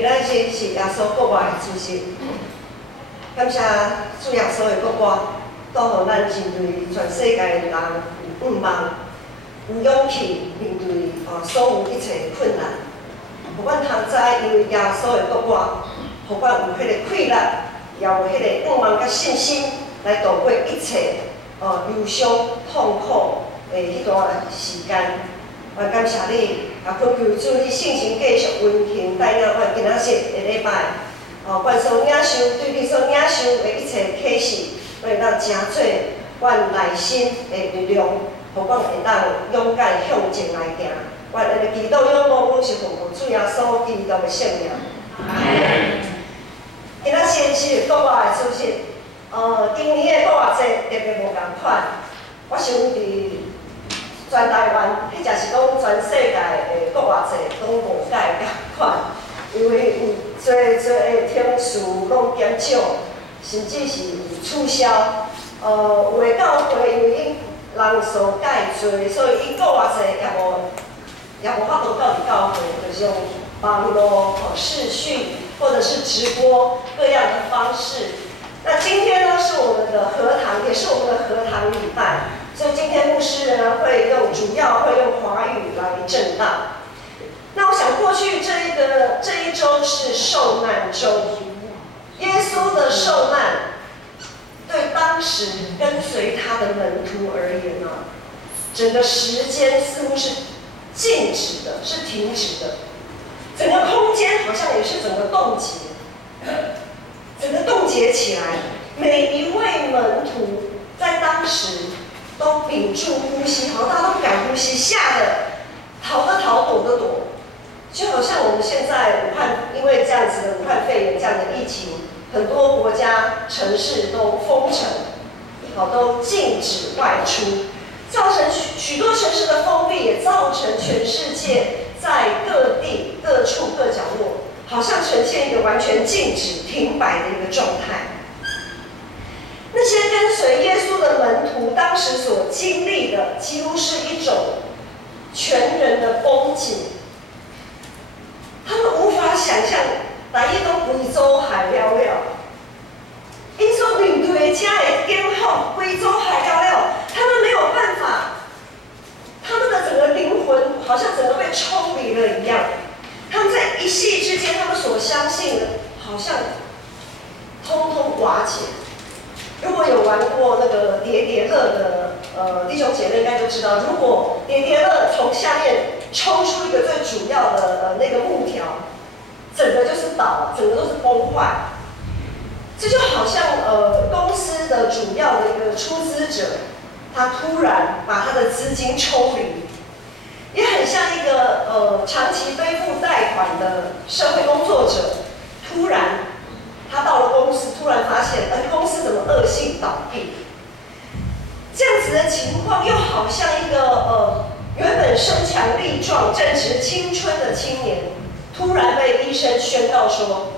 今仔日是耶稣国外的主日，感谢主耶稣的国外，带互咱针对全世界的人有盼望，有勇气面对所有一切困难。互阮通知，因为耶稣的国外，互阮有迄个快乐，也有迄个盼望甲信心，来度过一切忧伤、痛苦的迄段时间。我感谢你，也恳求主你圣神继续温馨带领阮今仔日的礼拜，阮所领受对你所领受的一切启示，会当成做阮内心的力量，互阮会当勇敢向前来行。阮安尼祈祷仰望，阮是奉主耶稣基督的圣名。今仔日是国外的主日，今年的国外节特别无共款，我想伫全台湾，迄才是讲全世界的国外节拢无解共款，因为有侪的天数拢减少，甚至是取消。有的教会因为因人数介侪，所以因国外节也无法度到伫教会，就是用网络、视讯或者是直播各样的方式。那今天呢是我们的合堂，也是我们的合堂礼拜。所以今天牧师呢主要会用华语来正道。那我想过去这一周是受难周，耶稣的受难对当时跟随他的门徒而言呢，整个时间似乎是静止的，是停止的，整个空间好像也是整个冻结起来。每一位门徒在当时都屏住呼吸，好像大家都不敢呼吸，吓得逃的逃，躲的躲，就好像我们现在因为这样子的武汉肺炎这样的疫情，很多国家城市都封城，都禁止外出，造成许多城市的封闭，也造成全世界在各地各处各角落，好像呈现一个完全静止停摆的一个状态。那些跟随耶稣的门徒当时所经历的，几乎是一种全人的绷紧。他们无法想象，大家都贵州海了了，因所面对的这的艰苦，贵州海了了，他们没有办法，他们的整个灵魂好像整个被抽离了一样。他们在一夕之间，他们所相信的，好像通通瓦解。如果有玩过那个叠叠乐的弟兄姐妹应该都知道，如果叠叠乐从下面抽出一个最主要的那个木条，整个就是倒，整个都是崩坏。这就好像公司的主要的一个出资者，他突然把他的资金抽离，也很像一个长期背负贷款的社会工作者，突然。他到了公司，突然发现，公司怎么恶性倒闭？这样子的情况，又好像一个原本身强力壮、正值青春的青年，突然被医生宣告说，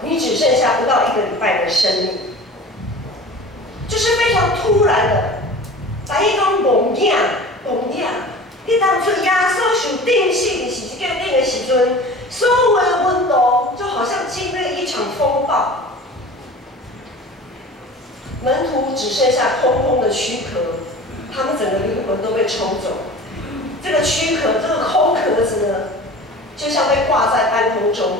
你只剩下不到1个礼拜的生命，就是非常突然的。大家讲懵囝，你当初耶稣受定死是叫定的时阵。所有的温度就好像经历一场风暴，门徒只剩下空空的躯壳，他们整个灵魂都被抽走。这个躯壳，这个空壳子呢，就像被挂在半空中，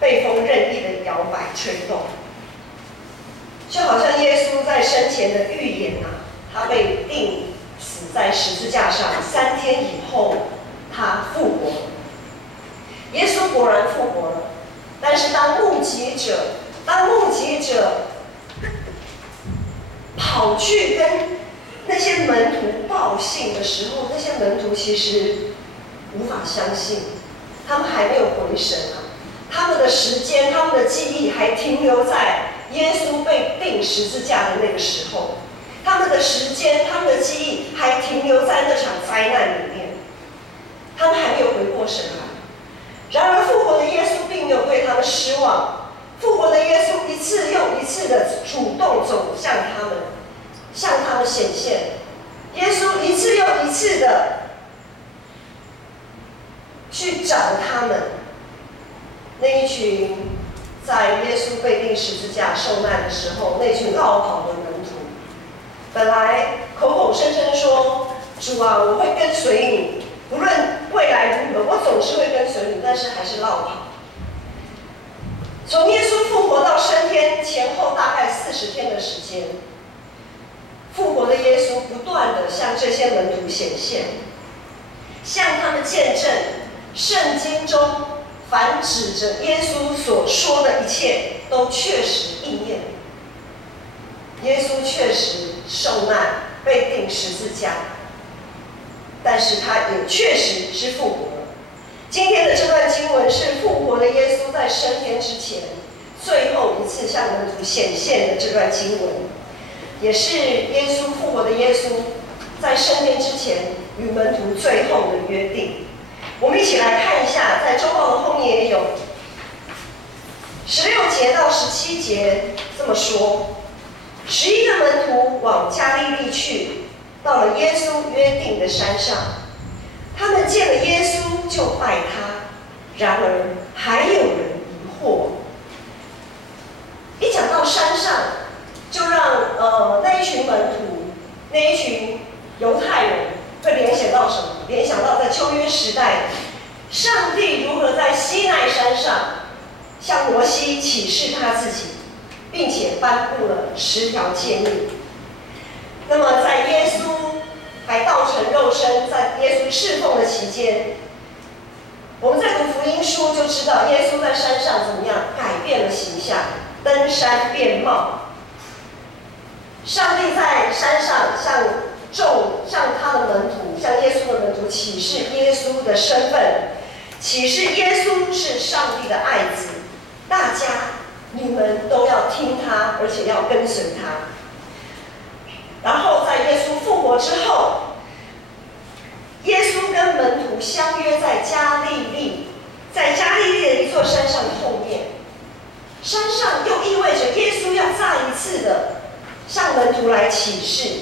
被风任意的摇摆吹动，就好像耶稣在生前的预言他被钉死在十字架上，3天以后他复活了。耶稣果然复活了，但是当目击者跑去跟那些门徒报信的时候，那些门徒其实无法相信，他们还没有回神他们的时间、他们的记忆还停留在耶稣被钉十字架的那个时候，他们的时间、他们的记忆还停留在那场灾难里面，他们还没有回过神来。然而，复活的耶稣并没有对他们失望。复活的耶稣一次又一次的主动走向他们，向他们显现。耶稣一次又一次的去找他们，那一群在耶稣被钉十字架受难的时候，那群落跑的门徒，本来口口声声说：“主啊，我会跟随你，无论未来如何，我总是会跟随你。”但是还是落跑。从耶稣复活到升天前后大概40天的时间，复活的耶稣不断地向这些门徒显现，向他们见证圣经中凡指着耶稣所说的一切都确实应验。耶稣确实受难被钉十字架，但是他也确实是复活了。今天的这段经文是复活的耶稣在升天之前最后一次向门徒显现的这段经文，也是耶稣复活的耶稣在升天之前与门徒最后的约定。我们一起来看一下，在周报的后面也有16节到17节这么说：11个门徒往加利利去，到了耶稣约定的山上，他们见了耶稣就拜他，然而还有人疑惑。一讲到山上，就让那一群门徒，那一群犹太人会联想到什么？联想到在旧约时代，上帝如何在西奈山上向摩西启示他自己，并且颁布了10条诫命。那么在耶稣还道成肉身，在耶稣侍奉的期间，我们在读福音书就知道耶稣在山上怎么样改变了形象，登山变貌。上帝在山上向他的门徒，向耶稣的门徒启示耶稣的身份，启示耶稣是上帝的爱子，大家你们都要听他，而且要跟随他。然后在耶稣复活之后，耶稣跟门徒相约在加利利，在加利利的一座山上后面。山上又意味着耶稣要再一次的向门徒来启示，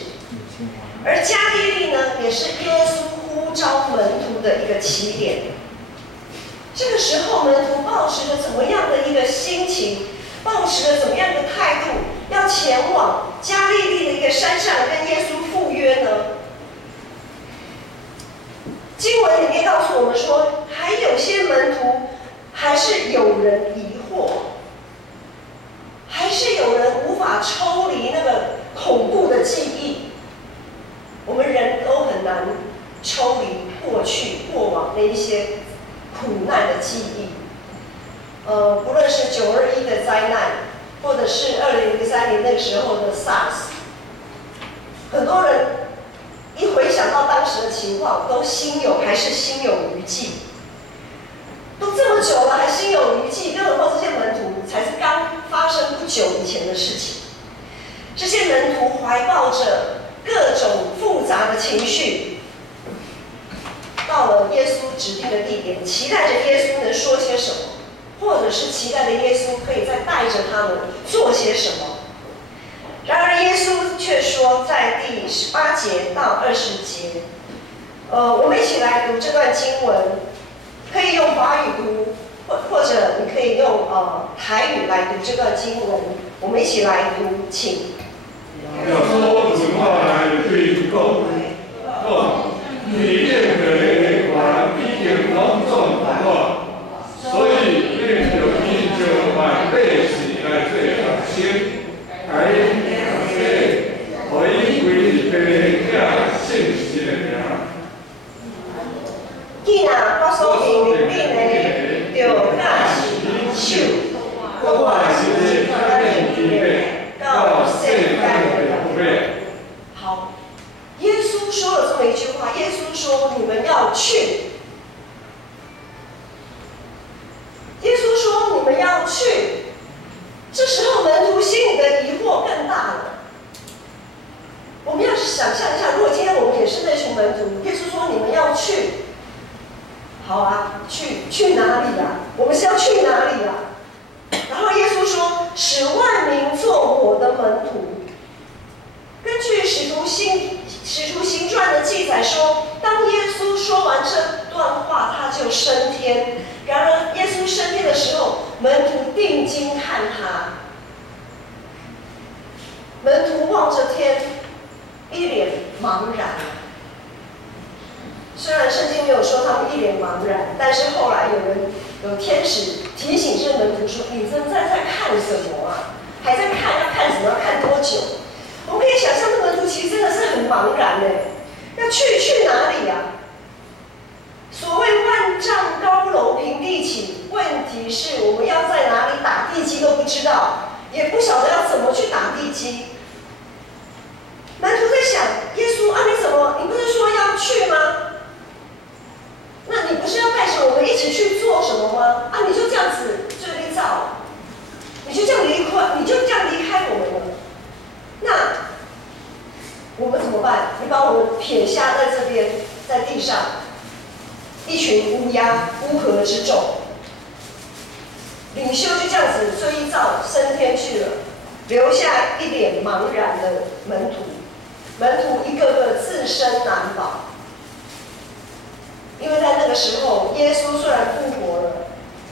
而加利利呢，也是耶稣呼召门徒的一个起点。这个时候，门徒抱持着怎么样的一个心情，抱持着怎么样的态度，要前往加利利的一个山上跟耶稣赴约呢？经文里面告诉我们说，还有些门徒还是有人疑惑，还是有人无法抽离那个恐怖的记忆。我们人都很难抽离过往那一些苦难的记忆。不论是921的灾难，或者是2003年那个时候的 SARS， 很多人一回想到当时的情况，都心有余悸。都这么久了还心有余悸，更何况这些门徒才是刚发生不久以前的事情。这些门徒怀抱着各种复杂的情绪，到了耶稣指定的地点，期待着耶稣能说些什么，或者是期待着耶稣可以再带着他们做些什么。然而耶稣却说，在第18节到20节，我们一起来读这段经文，可以用华语读，或者你可以用台语来读这段经文。我们一起来读，请。要说文化来对讲，你任何的话已经拢总化，所以你就以上万百姓来做学生，来了解，可以为天下信息的名。既然我所认定的，就假是手，我是他认定的，到世界的永远。好，耶稣说了这么一句话，耶稣说：“你们要去。”耶稣说：“你们要去。”这时候门徒心里的疑惑更大了。我们要是想象一下，如果今天我们也是那群门徒，耶稣说：“你们要去。”好啊，去哪里啊？我们是要去哪里啊？然后耶稣说：“使万民做我的门徒。”根据《使徒行传》的记载说，当耶稣说完这段话，他就升天，然而耶稣升天的时候，门徒定睛看他，门徒望着天，一脸茫然。虽然圣经没有说他们一脸茫然，但是后来有天使提醒这门徒说：“你们在看什么啊？还在看，要看什么？要看多久？”我们可以想象，这门徒其实真的是很茫然的，要去哪里啊？所谓万丈高楼平地起，问题是我们要在哪里打地基都不知道，也不晓得要怎么去打地基。门徒在想：耶稣啊，你不是说要去吗？那你不是要带着我们一起去做什么吗？啊，你就这样子最造，你就这样离开我们了。那我们怎么办？你把我们撇下在这边，在地上，一群乌鸦，乌合之众。领袖就这样子追造升天去了，留下一脸茫然的门徒。门徒一个个自身难保。因为在那个时候，耶稣虽然复活了，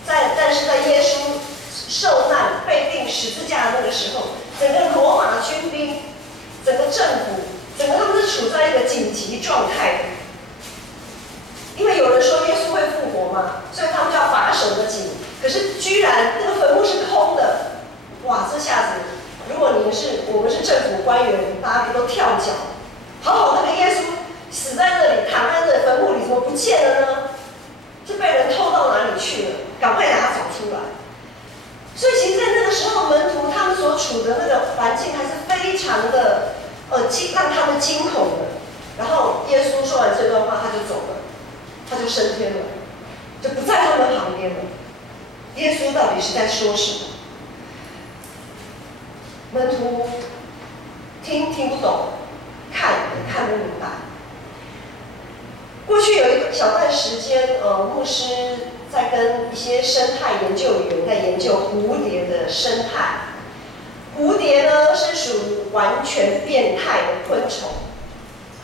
但是在耶稣受难、被钉十字架的那个时候，整个罗马军兵、整个政府、整个他们是处在一个紧急状态的。因为有人说耶稣会复活嘛，所以他们就要把守得紧。可是居然那个坟墓是空的，哇！这下子，如果我们是政府官员，大家都跳脚。好好那个耶稣死在那里，躺在那坟墓里，怎么不见了呢？就被人偷到哪里去了？赶快把它找出来。所以其实，在那个时候，门徒他们所处的那个环境还是非常的让他们惊恐的。然后耶稣说完这段话，他就走了，他就升天了，就不在他们旁边了。耶稣到底是在说什么？门徒听不懂，看也看不明白。过去有一小段时间，牧师在跟一些生态研究员在研究蝴蝶的生态。蝴蝶呢是属于完全变态的昆虫。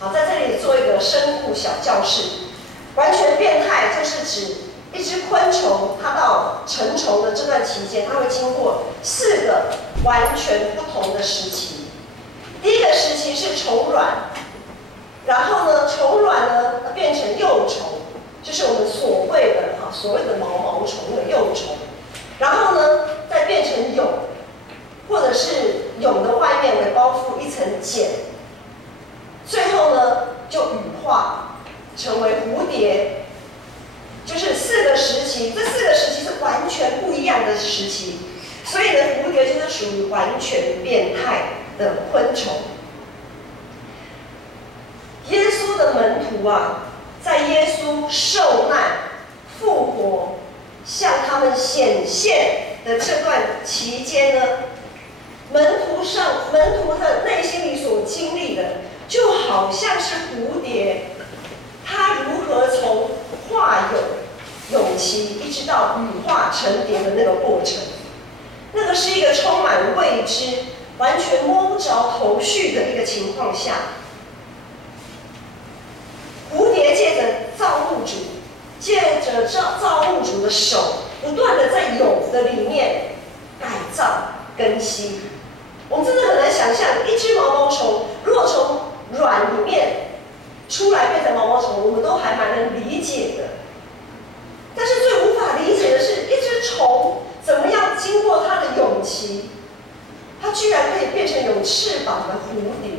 好，在这里做一个生物小教室。完全变态就是指一只昆虫，它到成虫的这段期间，它会经过4个完全不同的时期。第一个时期是虫卵，然后呢，虫卵呢变成幼虫，就是我们所谓的毛虫的幼虫，然后呢再变成蛹，或者是蛹的外面会包覆一层茧，最后呢就羽化成为蝴蝶。就是4个时期，这4个时期是完全不一样的时期，所以呢，蝴蝶就是属于完全变态的昆虫。耶稣的门徒啊，在耶稣受难、复活、向他们显现的这段期间呢，门徒的内心里所经历的，就好像是蝴蝶，它如何从化蛹期一直到羽化成蝶的那个过程，那个是一个充满未知、完全摸不着头绪的一个情况下，蝴蝶借着造物主的手，不断的在蛹的里面改造更新。我们真的很难想象，一只毛虫如果从卵里面出来变成毛虫，我们都还蛮能理解的。但是最无法理解的是，一只虫怎么样经过它的蛹期，它居然可以变成有翅膀的蝴蝶，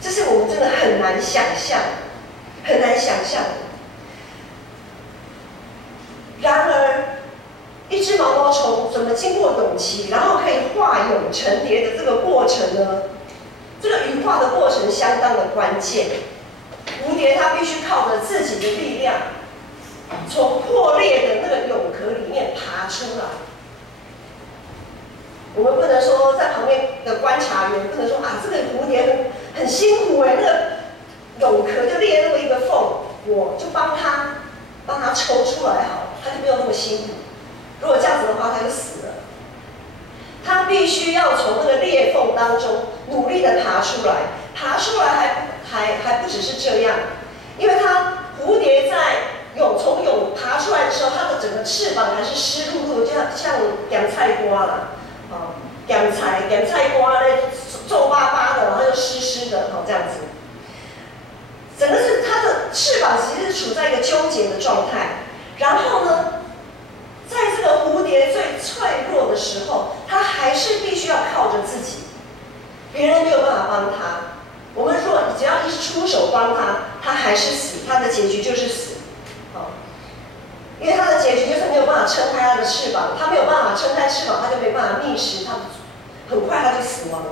这是我们真的很难想象，很难想象的。然而，一只毛虫怎么经过蛹期，然后可以化蛹成蝶的这个过程呢？这个羽化的过程相当的关键。蝴蝶它必须靠着自己的力量，从破裂的那个蛹壳里面爬出来。我们不能说在旁边的观察员不能说啊，这个蝴蝶很辛苦那个蛹壳就裂那么一个缝，我就帮它抽出来好了，它就没有那么辛苦。如果这样子的话，它就死了。它必须要从那个裂缝当中努力的爬出来，还不只是这样，因为蝴蝶从蛹爬爬出来的时候，它的整个翅膀还是湿漉漉的，就像咸菜瓜啦，咸菜瓜嘞皱巴巴的，然后又湿湿的，这样子。整个是它的翅膀其实是处在一个纠结的状态。然后呢，在这个蝴蝶最脆弱的时候，它还是必须要靠着自己，别人没有办法帮它。我们若只要一出手帮它，它还是死，它的结局就是死。因为它的结局就是没有办法撑开它的翅膀，它没有办法撑开翅膀，它就没办法觅食，它很快它就死亡了。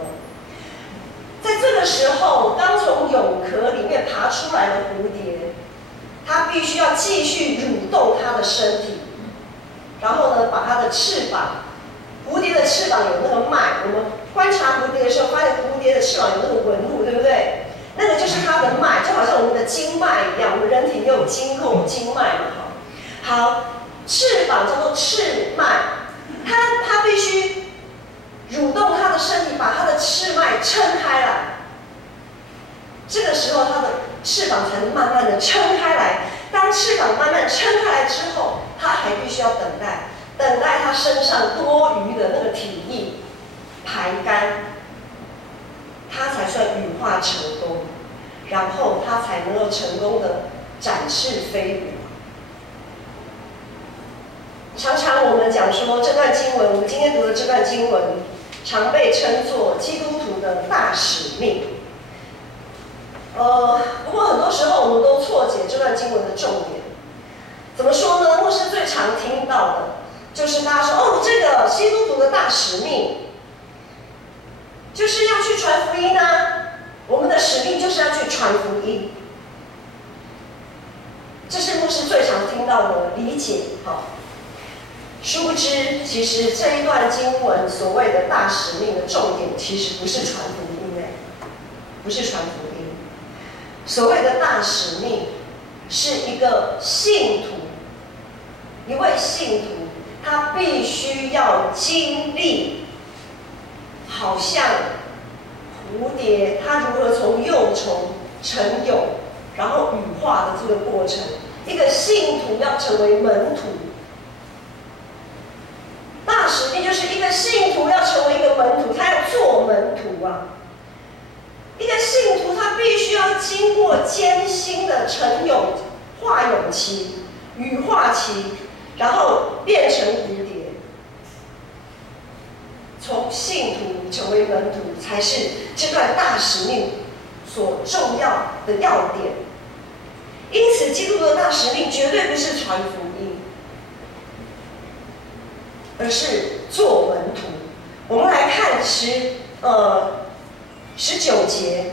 在这个时候，刚从蛹壳里面爬出来的蝴蝶，它必须要继续蠕动它的身体，然后呢，把它的翅膀，蝴蝶的翅膀有那个脉，我们观察蝴蝶的时候，发现蝴蝶的翅膀有那个纹路，对不对？那个就是它的脉，就好像我们的经脉一样，我们人体也有经络、经脉嘛，好，翅膀叫做翅脉，它必须蠕动它的身体，把它的翅脉撑开来。这个时候，它的翅膀才能慢慢的撑开来。当翅膀慢慢撑开来之后，它还必须要等待它身上多余的那个体液排干，它才算羽化成功，然后它才能够成功的展翅飞舞。常常我们讲说这段经文，我们今天读的这段经文，常被称作基督徒的大使命。不过很多时候我们都错解这段经文的重点。怎么说呢？牧师最常听到的就是大家说，这个基督徒的大使命就是要去传福音啊，我们的使命就是要去传福音。这是牧师最常听到的理解，殊不知，其实这一段经文所谓的大使命的重点，其实不是传福音不是传福音。所谓的大使命，是一个信徒，一位信徒，他必须要经历，好像蝴蝶，它如何从幼虫成蛹，然后羽化的这个过程。一个信徒要成为门徒。大使命就是一个信徒要成为一个门徒，他要做门徒啊。一个信徒他必须要经过艰辛的成蛹、化蛹期、羽化期，然后变成蝴蝶。从信徒成为门徒，才是这段大使命所重要的要点。因此，基督徒的大使命绝对不是传福音，而是做门徒。我们来看19节，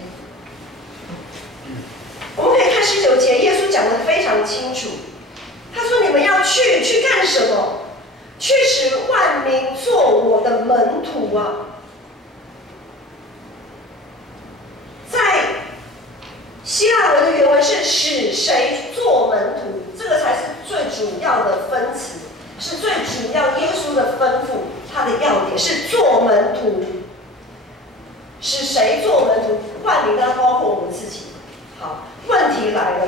我们可以看19节，耶稣讲得非常清楚。他说：“你们要去干什么？去使万民做我的门徒啊！”在希腊文的原文是使谁做门徒，这个才是最主要的分词，是最主要耶稣的吩咐，他的要点是做门徒。使谁做门徒？万民当然包括我们自己。好，问题来了，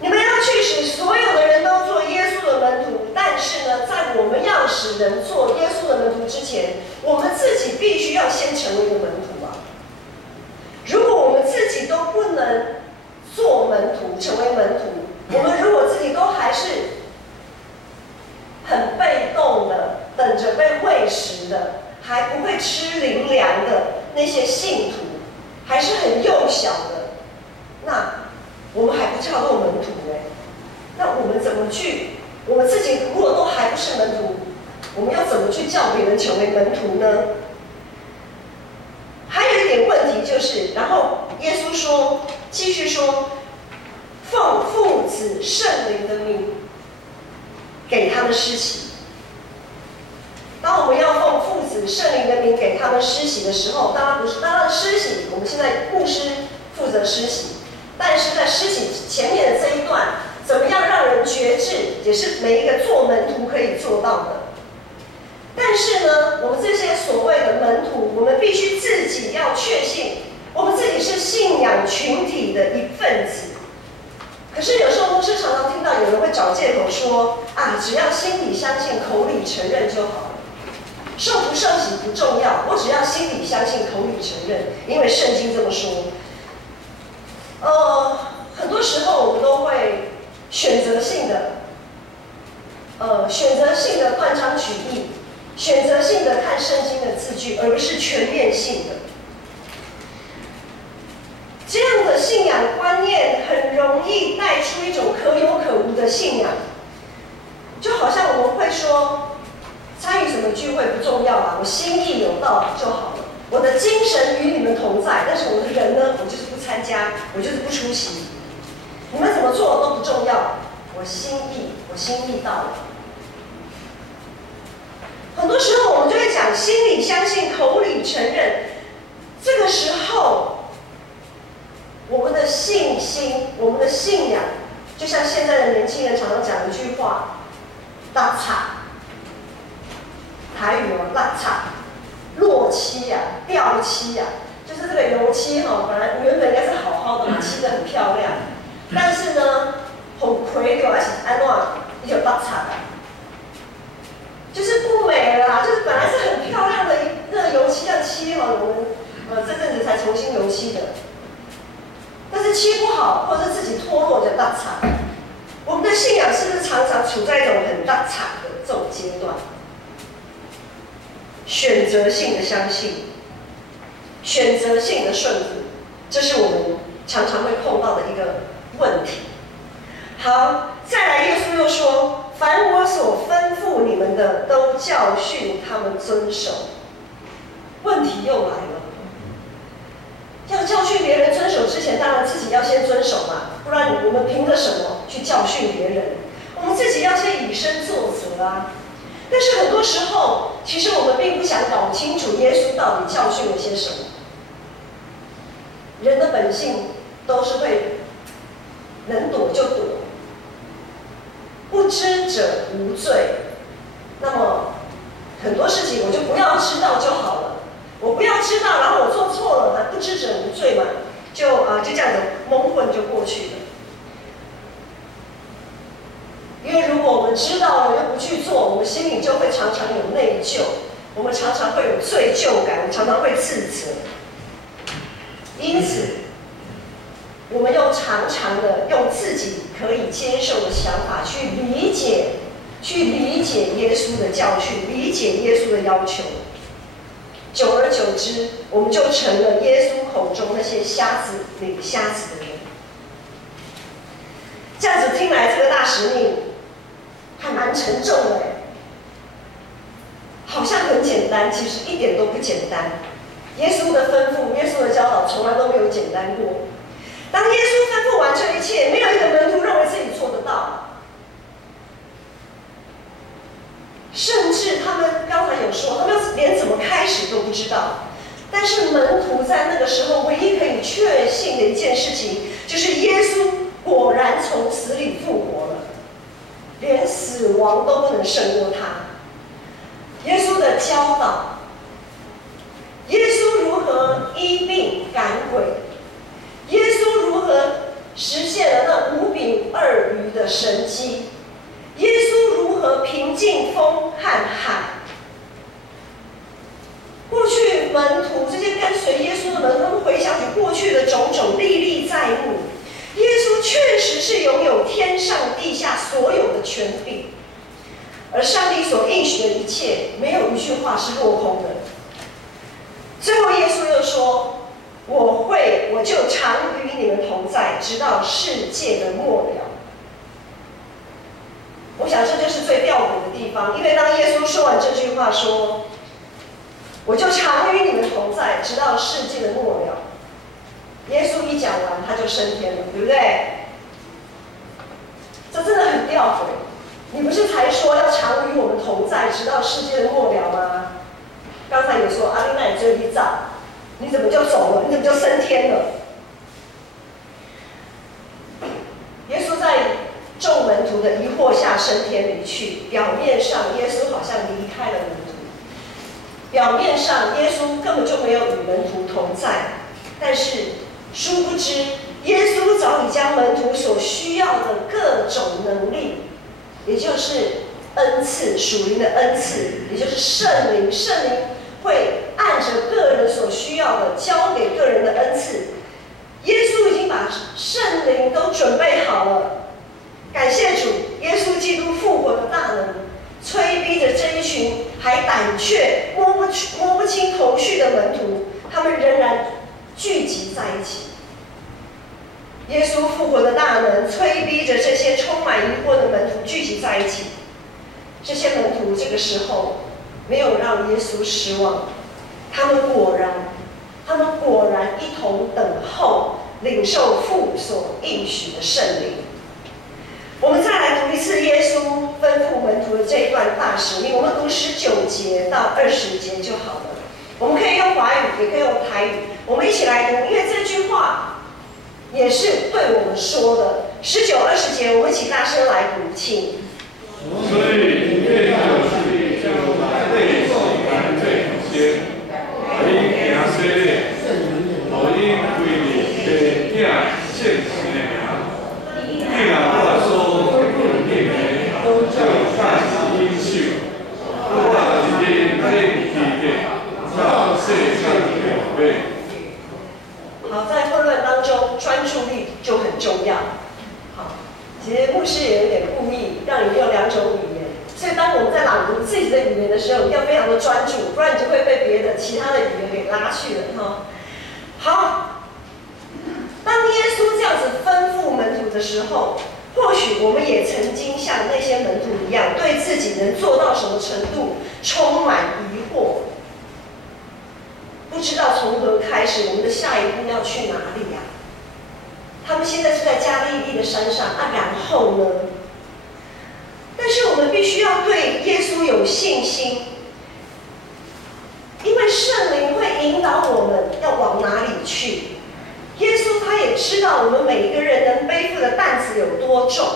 你们要去使所有的人都做耶稣的门徒，但是呢，在我们要使人做耶稣的门徒之前，我们自己必须要先成为一个门徒啊。如果我们自己都不能做门徒，成为门徒，我们如果自己都还是很被动的，等着被喂食的，还不会吃灵粮的那些信徒，还是很幼小的，那我们还不叫做门徒那我们怎么去？我们自己如果都还不是门徒，我们要怎么去叫别人成为门徒呢？还有一点问题就是，然后耶稣说，继续说，奉父子圣灵的名给他们施洗。当我们要奉父子圣灵的名给他们施洗的时候，当然施洗，我们现在牧师负责施洗，但是在施洗前面的这一段，怎么样让人觉志，也是每一个做门徒可以做到的。但是呢，我们这些所谓的门徒，我们必须自己要确信，我们自己是信仰群体的一份子。可是有时候牧师常常听到有有人会找借口说啊，只要心里相信，口里承认就好了。受不受洗不重要，我只要心里相信，口里承认，因为圣经这么说。很多时候我们都会选择性的断章取义，选择性的看圣经的字句，而不是全面性的。这样的信仰观念很容易带出一种可有可无的信仰，就好像我们会说，参与什么聚会不重要啦，我心意有到就好了。我的精神与你们同在，但是我的人呢，我就是不参加，我就是不出席。你们怎么做都不重要，我心意到了。很多时候我们就会讲，心里相信，口里承认。这个时候，我们的信心，我们的信仰，就像现在的年轻人常常讲一句话：拉差。台语拉差。落漆呀、掉漆呀，就是这个油漆本来原本应该是好好的嘛，漆得很漂亮，但是呢，很亏掉，而且安怎一就落差的，就是不美了啦。就是本来是很漂亮的那个油漆，像漆我们这阵子才重新油漆的，但是漆不好，或者是自己脱落就落差。我们的信仰是不是常常处在一种很落差的这种阶段？选择性的相信，选择性的顺服，这是我们常常会碰到的一个问题。好，再来，耶稣又说：“凡我所吩咐你们的，都教训他们遵守。”问题又来了，要教训别人遵守之前，当然自己要先遵守嘛，不然我们凭着什么去教训别人？我们自己要先以身作则啊。但是很多时候，其实我们并不想搞清楚耶稣到底教训了些什么。人的本性都是会能躲就躲，不知者无罪。那么很多事情我就不要知道就好了，我不要知道，然后我做错了，那不知者无罪嘛，就这样子蒙混就过去了。因为如果我们知道了又不去做，我们心里就会常常有内疚，我们常常会有罪疚感，我们常常会自责。因此，我们又常常的用自己可以接受的想法去理解耶稣的教训，理解耶稣的要求。久而久之，我们就成了耶稣口中那些瞎子领瞎子的人。这样子听来，这个大使命还蛮沉重的，好像很简单，其实一点都不简单。耶稣的吩咐，耶稣的教导，从来都没有简单过。当耶稣吩咐完成一切，没有一个门徒认为自己做得到，甚至他们刚才有说，他们连怎么开始都不知道。但是门徒在那个时候，唯一可以确信的一件事情，就是耶稣果然从死里复活了。连死亡都不能胜过他。耶稣的教导，耶稣如何医病赶鬼，耶稣如何实现了那5饼2鱼的神迹，耶稣如何平静风和海。过去门徒这些跟随耶稣的门徒，他们回想起过去的种种，历历在目。耶稣确实是拥有天上地下所有的权柄，而上帝所应许的一切，没有一句话是落空的。最后，耶稣又说：“我就常与你们同在，直到世界的末了。”我想这就是最吊诡的地方，因为当耶稣说完这句话，说：“我就常与你们同在，直到世界的末了。”耶稣一讲完，他就升天了，对不对？这真的很吊诡。你不是才说要常与我们同在，直到世界的末了吗？刚才有说阿利奈追你早，你怎么就走了？你怎么就升天了？耶稣在众门徒的疑惑下升天离去。表面上，耶稣好像离开了门徒；表面上，耶稣根本就没有与门徒同在。但是殊不知，耶稣早已将门徒所需要的各种能力，也就是恩赐，属灵的恩赐，也就是圣灵，圣灵会按着个人所需要的交给个人的恩赐。耶稣已经把圣灵都准备好了，感谢主，耶稣基督复活的大能，催逼着这一群还胆怯、摸不清头绪的门徒，他们仍然聚集在一起。耶稣复活的大能催逼着这些充满疑惑的门徒聚集在一起。这些门徒这个时候没有让耶稣失望，他们果然一同等候领受父所应许的圣灵。我们再来读一次耶稣吩咐门徒的这一段大使命，我们读19节到20节就好了。我们可以用华语，也可以用台语，我们一起来读，因为这句话也是对我们说的。19、20节，我们一起大声来读，请。所以愿就是将内心安最先，你行洗礼，互因为你的囝献神的名，你若我所认定的，就大是应受，我一定会记得，到世上的会。好，在混乱当中，专注力就很重要。好，其实牧师也有点故意让你用2种语言，所以当我们在朗读自己的语言的时候，一定要非常的专注，不然你就会被别的其他的语言给拉去了哈。好，当耶稣这样子吩咐门徒的时候，或许我们也曾经像那些门徒一样，对自己能做到什么程度充满疑惑。不知道从何开始，我们的下一步要去哪里呀？他们现在是在加利利的山上啊，然后呢？但是我们必须要对耶稣有信心，因为圣灵会引导我们要往哪里去。耶稣他也知道我们每一个人能背负的担子有多重，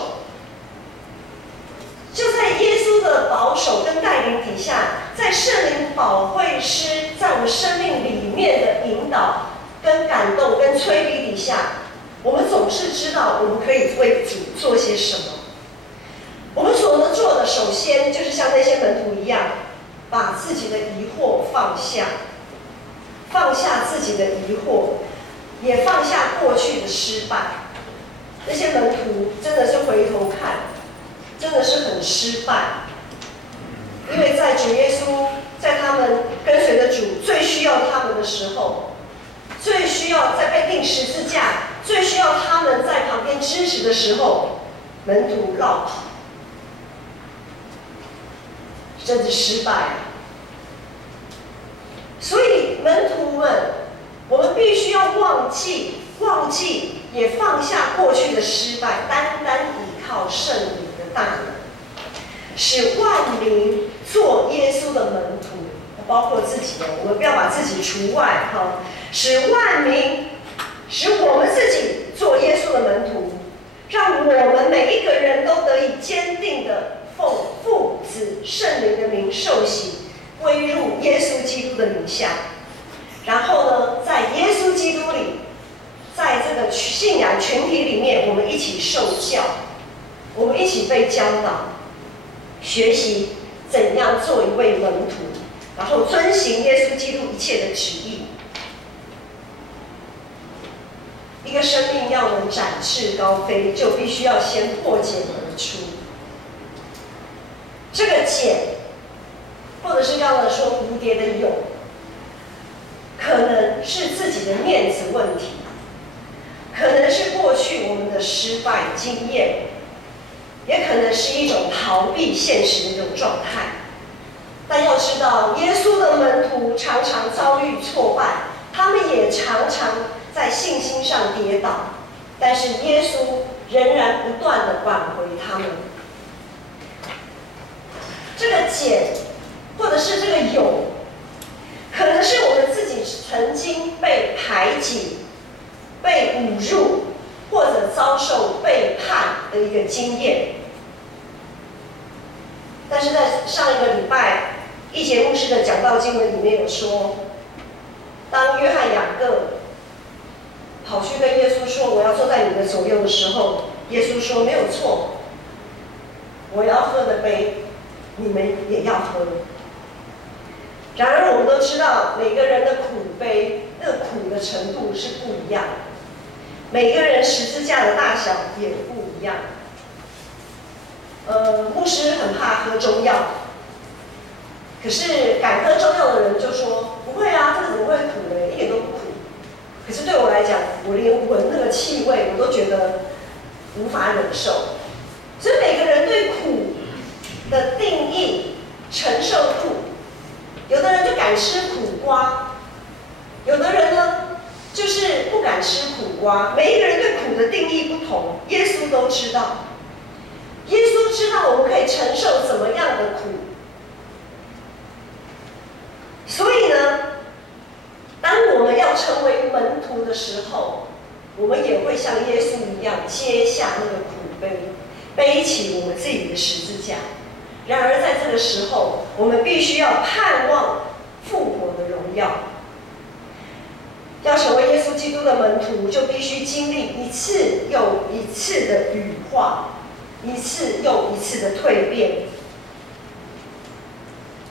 就在耶稣的保守跟带领底下，在圣灵保惠师在我们生命里面的引导、跟感动、跟催逼底下，我们总是知道我们可以为主做些什么。我们所能做的，首先就是像那些门徒一样，把自己的疑惑放下，放下自己的疑惑，也放下过去的失败。那些门徒真的是回头看，真的是很失败，因为在主耶稣，在他们跟随着主最需要他们的时候，最需要在被钉十字架，最需要他们在旁边支持的时候，门徒落跑，甚至失败。所以门徒们，我们必须要忘记，也放下过去的失败，单单依靠圣灵的大能，使万民做耶稣的门徒，包括自己，我们不要把自己除外哈。使万民，使我们自己做耶稣的门徒，让我们每一个人都得以坚定的奉父子圣灵的名受洗，归入耶稣基督的名下。然后呢，在耶稣基督里，在这个信仰群体里面，我们一起受教，我们一起被教导，学习怎样做一位门徒，然后遵行耶稣基督一切的旨意。一个生命要能展翅高飞，就必须要先破茧而出。这个茧，或者是刚刚说蝴蝶的蛹，可能是自己的面子问题，可能是过去我们的失败经验，也可能是一种逃避现实的一种状态。但要知道，耶稣的门徒常常遭遇挫败，他们也常常在信心上跌倒，但是耶稣仍然不断地挽回他们。这个茧，或者是这个蛹，可能是我们自己曾经被排挤、被侮辱，或者遭受背叛的一个经验。但是在上一个礼拜，一节牧师的讲道经文里面有说，当约翰雅各跑去跟耶稣说我要坐在你的左右的时候，耶稣说没有错，我要喝的杯，你们也要喝。然而我们都知道，每个人的苦杯，那个苦的程度是不一样的，每个人十字架的大小也不一样。牧师很怕喝中药，可是敢喝中药的人就说不会啊，这个怎么会苦呢？一点都不苦。可是对我来讲，我连闻那个气味我都觉得无法忍受。所以每个人对苦的定义、承受度，有的人就敢吃苦瓜，有的人呢就是不敢吃苦瓜。每一个人对苦的定义不同，耶稣都知道。耶稣知道我们可以承受怎么样的苦，所以呢，当我们要成为门徒的时候，我们也会像耶稣一样接下那个苦杯，背起我们自己的十字架。然而在这个时候，我们必须要盼望复活的荣耀。要成为耶稣基督的门徒，就必须经历一次又一次的羽化，一次又一次的蜕变。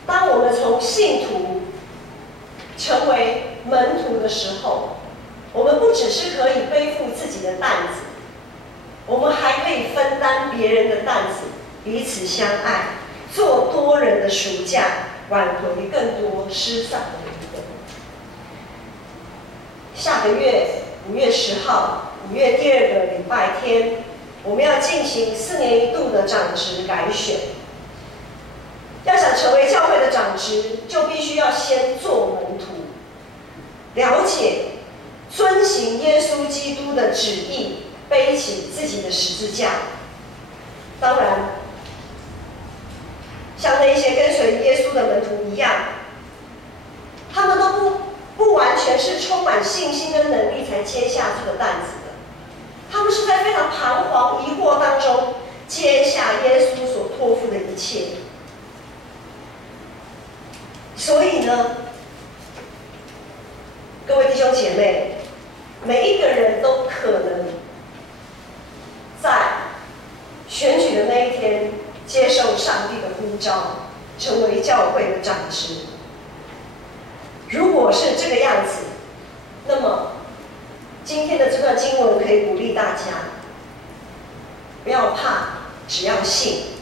当我们从信徒成为门徒的时候，我们不只是可以背负自己的担子，我们还可以分担别人的担子，彼此相爱，做多人的赎价，挽回更多失丧的灵魂。下个月5月10号，5月第2个礼拜天，我们要进行4年1度的长职改选。要想成为教会的长职，就必须要先做门徒，了解、遵行耶稣基督的旨意，背起自己的十字架。当然，像那些跟随耶稣的门徒一样，他们都不完全是充满信心跟能力才接下这个担子的，他们是在非常彷徨疑惑当中接下耶稣所托付的一切。所以呢，各位弟兄姐妹，每一个人都可能在选举的那一天接受上帝的呼召，成为教会的长职。如果是这个样子，那么今天的这段经文可以鼓励大家，不要怕，只要信。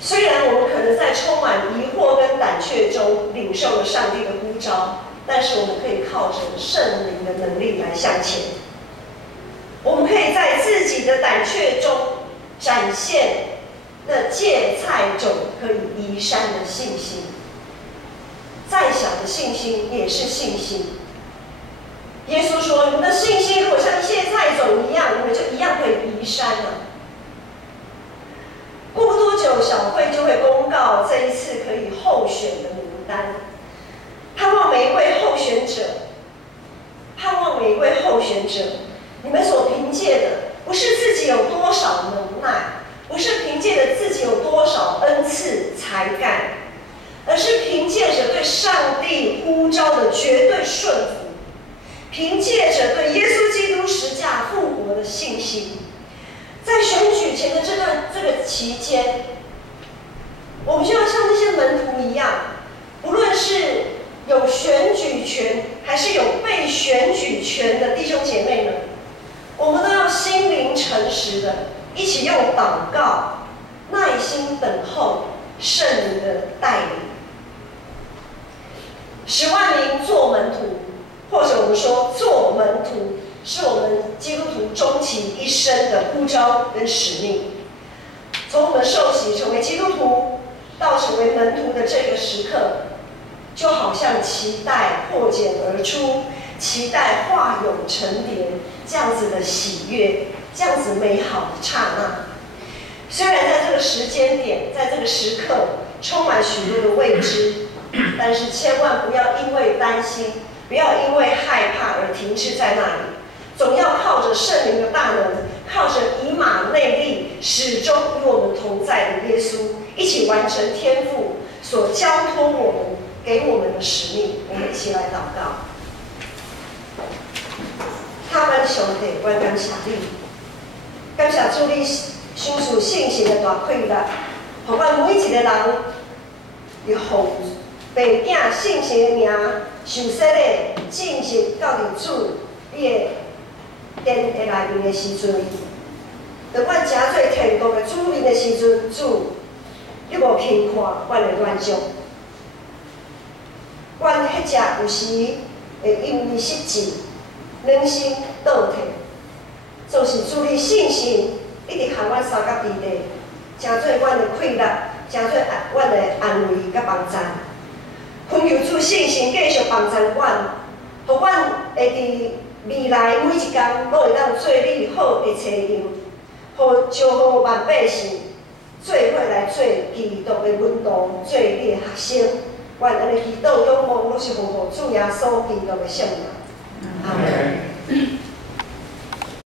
虽然我们可能在充满疑惑跟胆怯中领受了上帝的呼召，但是我们可以靠着圣灵的能力来向前。我们可以在自己的胆怯中展现那芥菜种可以移山的信心。再小的信心也是信心。耶稣说：“你们的信心如果像芥菜种一样，你们就一样可以移山了。”过不多久，小会就会公告这一次可以候选的名单。盼望每一位候选者，你们所凭借的不是自己有多少能耐，不是凭借着自己有多少恩赐才干，而是凭借着对上帝呼召的绝对顺服，凭借着对耶稣基督十架复活的信心。在选举前的这个期间，我们就要像那些门徒一样，不论是有选举权还是有被选举权的弟兄姐妹们，我们都要心灵诚实的，一起用祷告耐心等候圣灵的带领。10万名做门徒，或者我们说做门徒，是我们基督徒终其一生的呼召跟使命。从我们受洗成为基督徒到成为门徒的这个时刻，就好像脐带破茧而出，脐带化蛹成蝶，这样子的喜悦，这样子美好的刹那。虽然在这个时间点，在这个时刻充满许多的未知，但是千万不要因为担心，不要因为害怕而停滞在那里，总要靠着圣灵的大能，靠着以马内利始终与我们同在的耶稣，一起完成天父所交托我们给我们的使命。我们一起来祷告。他们上帝，我感谢你，感谢主你享受信心的大快乐，互阮每一个人，要奉爸囝信心的名，受洗的进入到你主你的殿的内面的时阵，当阮诚做天国的主人的时阵，主，你无轻看阮的愿望。阮迄只有时会因为失志、软心倒退，总是主你信心一直向阮三角地地，诚做阮的快乐，诚做阮的安慰甲帮助。恳求主信心继续帮助阮，互阮会伫未来每一天都会当做你好的采用，互招呼万百姓做伙来做基督的门徒，做你的学生。愿安尼祈祷仰望，拢是奉主耶稣基督的圣名。阿门。